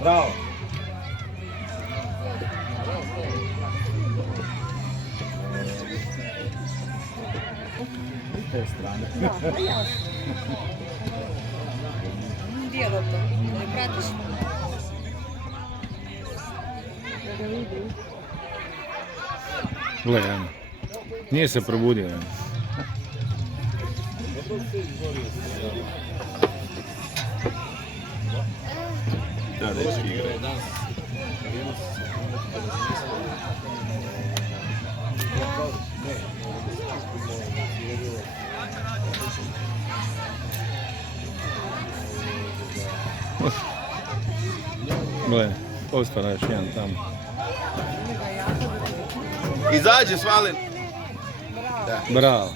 Bravo. S te strane. Da, jasno. Gdje je lopta? Da je pratiš? Da ga vidi. Gle, Ana. Nije se probudio. Ana. Da, dečki igraju. Gle, ostala još jedan tamo. Izađe, Svalin. Da. Bravo.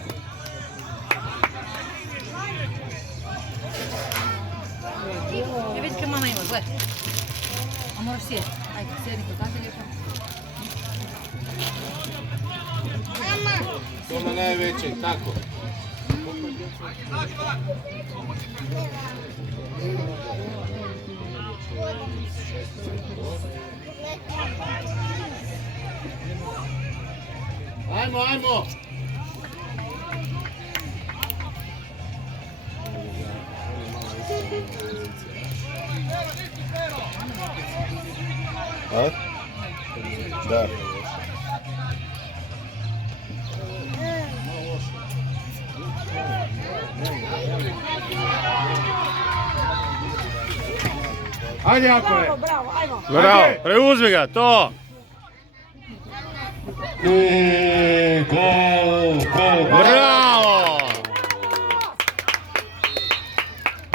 Ne vidi kaj mama ima, gledaj. A moraš sjeti. Ajde, sjedi kod tate lijepo. To na najvećeg, tako. Ajmo, ajmo! A? Da. Ajde, jako je. Bravo, bravo, ajmo. Bravo, preuzmi ga, to! Gol! Bravo!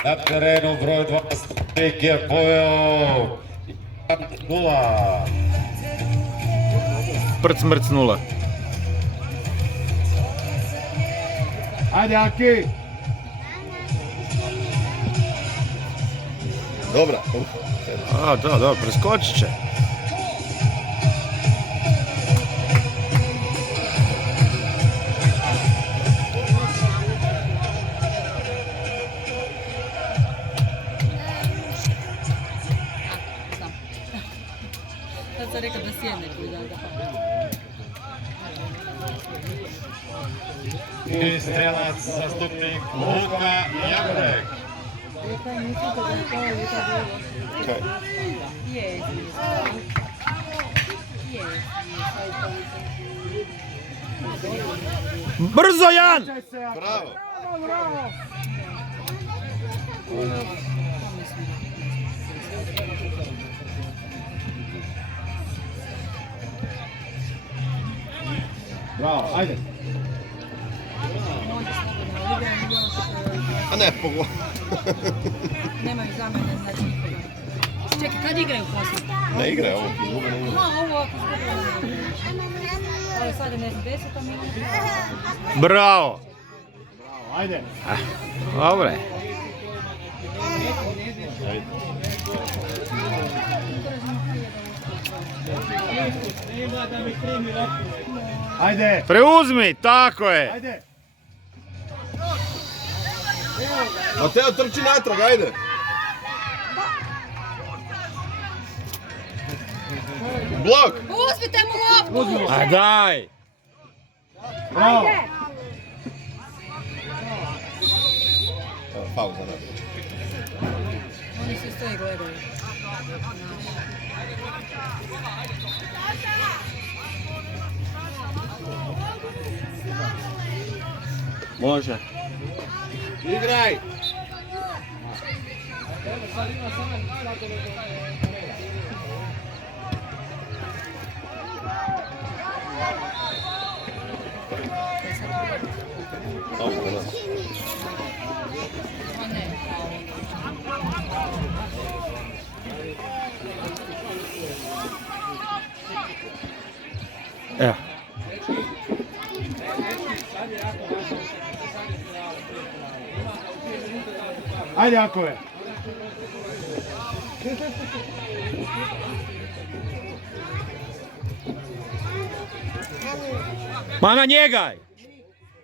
Na terenu broj 20 je poveo 0. Prc mrc 0. Ajde, Aki. Dobra. A, da, preskočit će. Sad sam rekao da sjedne koji dan. I strelac zastupnik Luka Jagrek. Brzo, Jan! Bravo. Bravo, ajde. A ne, pogo. Nemaju zamene, znači nikoga. Čekaj, kad igraju poslije? Ne igra ovo, izgubi ne igra. Aha, ovo ako izgubimo. Ali sad je ne znam, 10 minuta. Bravo! Ajde. Dobre. Ajde. Preuzmi, tako je! Ajde. Mateo, trči natrag, ajde. Blok. Uzmite mu loptu! A daj! Bravo. Faul za nas. Oni se stoji gledaju. Može. Igraj. Faul za nas. A ne, Evo. Ajde, Jakove. Ma na njega!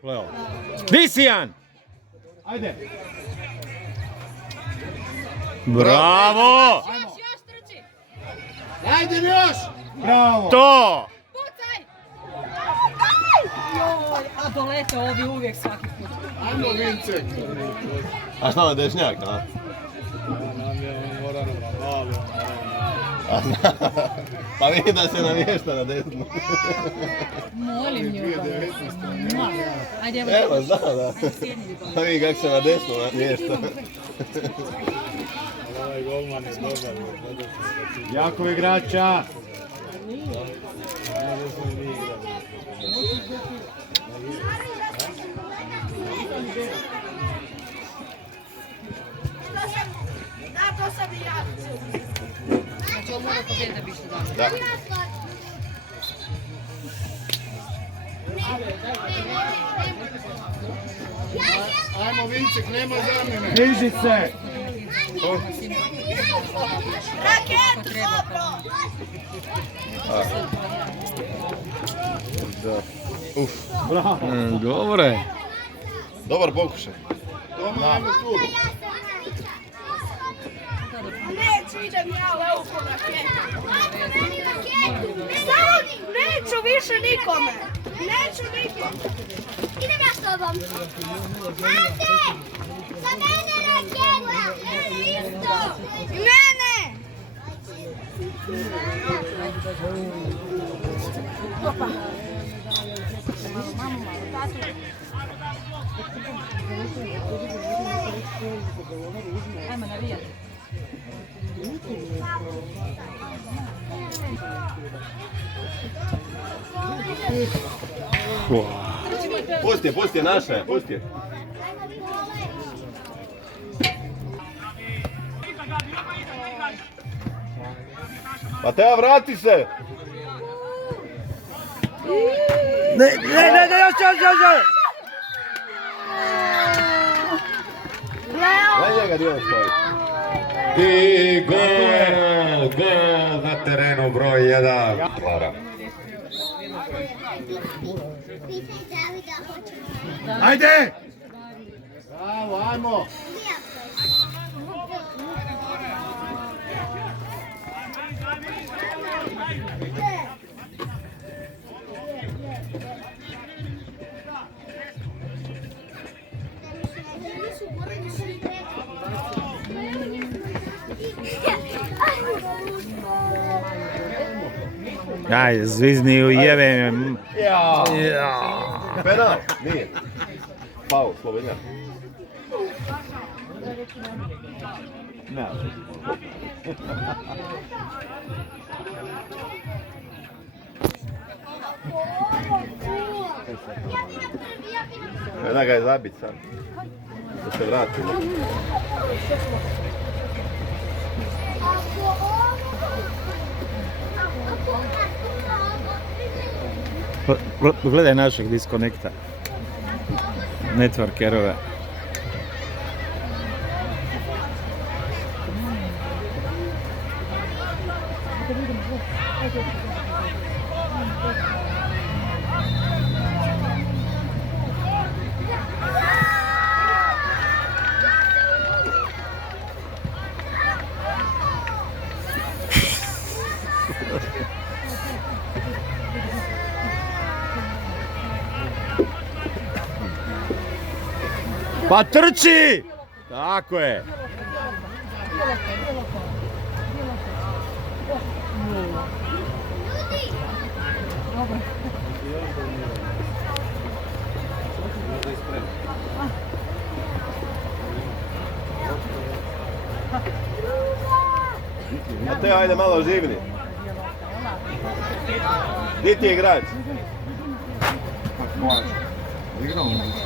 Leo. Di si, Jan? Ajde. Bravo! još trči! Ajde još! Bravo! To! Pucaj! Joj, a dolete ovi uvijek svaki put. Ajmo Vince! A šta je dešnjak, a? Pa vidi da se navješta na desnu. Molim nju. Ajde, evo. Evo, zna da. Pa vidi kako se na desnu navješta. Jakov igrača! Znači, ovo mora pobjeti da bi išli dalje. Da. Ajmo Vincek, nema zamjene! Križi se! Raketu, dobro! Bravo! Dobre. Dobar pokušaj. Toma, ajmo tu! Neću, idem ja levo po raketu. Neću više nikome. Neću nikome. Idem ja s tobom. Ante! Za mene raketa! Mene isto! I mene! Opa. Ajmo navijati. Pusti je, naša je, pusti je. Mateo, vrati se! Ne, još! Daj njega gdje on stoji. I gol na terenu broj 1. Klara. Ajde! Bravo, ajmo! Aj, zvizni u jevem. Penal, nije. Faul, Slovenija. Ne. Da ga je zabit sad. Da se vratimo. Gledaj našeg diskonekta. Networkerove. Pa trči! Tako je. Mateo, ajde malo živni. Gdje ti je igrač? Igramo.